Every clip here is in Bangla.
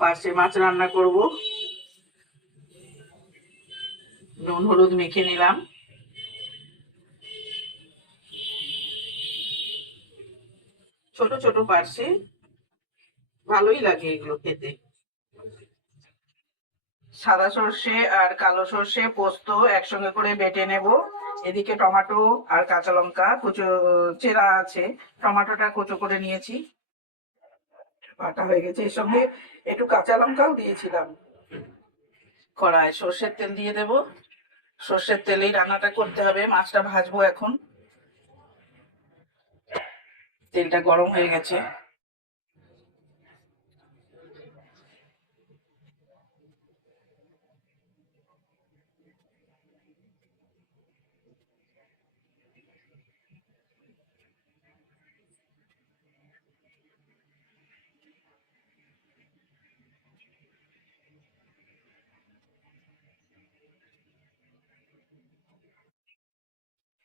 পার্শে মাছ রান্না করব। নুন হলুদ মেখে নিলাম। ছোট ছোট পার্শে, ভালোই লাগে এগুলো খেতে। সাদা সর্ষে আর কালো সর্ষে পোস্ত একসঙ্গে করে বেটে নেব। এদিকে টমেটো আর কাঁচা লঙ্কা কুচো চেরা আছে, টমেটোটা কুচো করে নিয়েছি, বাটা হয়ে গেছে। এর সঙ্গে একটু কাঁচা লঙ্কাও দিয়েছিলাম। কড়ায় সর্ষের তেল দিয়ে দেব। সর্ষের তেলেই রান্নাটা করতে হবে। মাছটা ভাজবো এখন। তেলটা গরম হয়ে গেছে।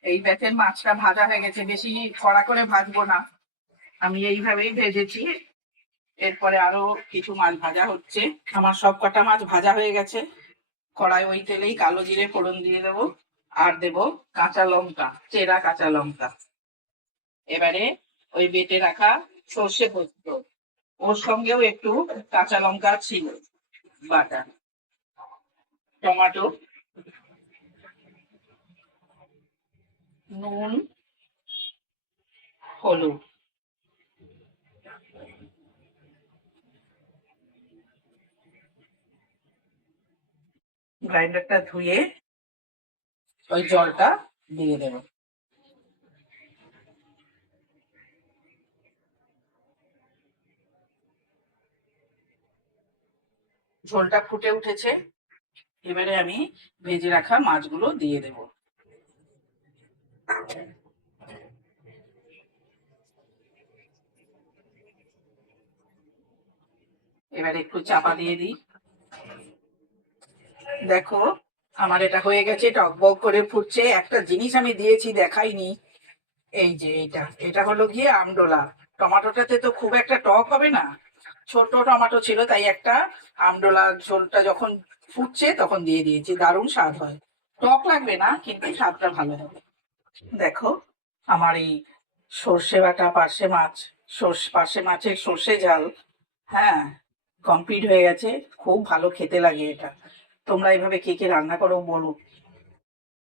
এই ব্যাচের মাছটা ভাজা হয়ে গেছে, বেশি কড়া করে ভাজবো না, আমি এইভাবেই ভেজেছি। এরপরে আরো কিছু মাছ ভাজা হচ্ছে। আমার সব কটা মাছ ভাজা হয়ে গেছে। কড়াই ওই তেলেই কালো জিরে ফোড়ন দিয়ে দেবো, আর দেব কাঁচা লঙ্কা, চেরা কাঁচা লঙ্কা। এবারে ওই বেটে রাখা সর্ষে পোস্ত, ওর সঙ্গেও একটু কাঁচা লঙ্কা ছিল বাটা, টমেটো, নুন, হলুদ। গ্রাইন্ডারটা ধুয়ে ওই জলটা দিয়ে দেব। ঝোলটা ফুটে উঠেছে। এবারে আমি ভেজে রাখা মাছগুলো দিয়ে দেব। এবারে একটু চাপা দিয়ে দিই। দেখো আমার এটা হয়ে গেছে, টকবক করে ফুটছে। একটা জিনিস আমি দিয়েছি দেখাইনি, এই যে এটা এটা হলো গিয়ে আমডোলা। টমেটোটাতে তো খুব একটা টক হবে না, ছোট টমেটো ছিল, তাই একটা আমডোলা ঝোলটা যখন ফুটছে তখন দিয়ে দিয়েছি। দারুণ স্বাদ হয়, টক লাগবে না কিন্তু স্বাদটা ভালো হবে। দেখো আমার এই সর্ষে বাটা পার্শে মাছ, পার্শে মাছের সর্ষে ঝাল, হ্যাঁ, কমপ্লিট হয়ে গেছে। খুব ভালো খেতে লাগে এটা। তোমরা এইভাবে কে কে রান্না করো বলো।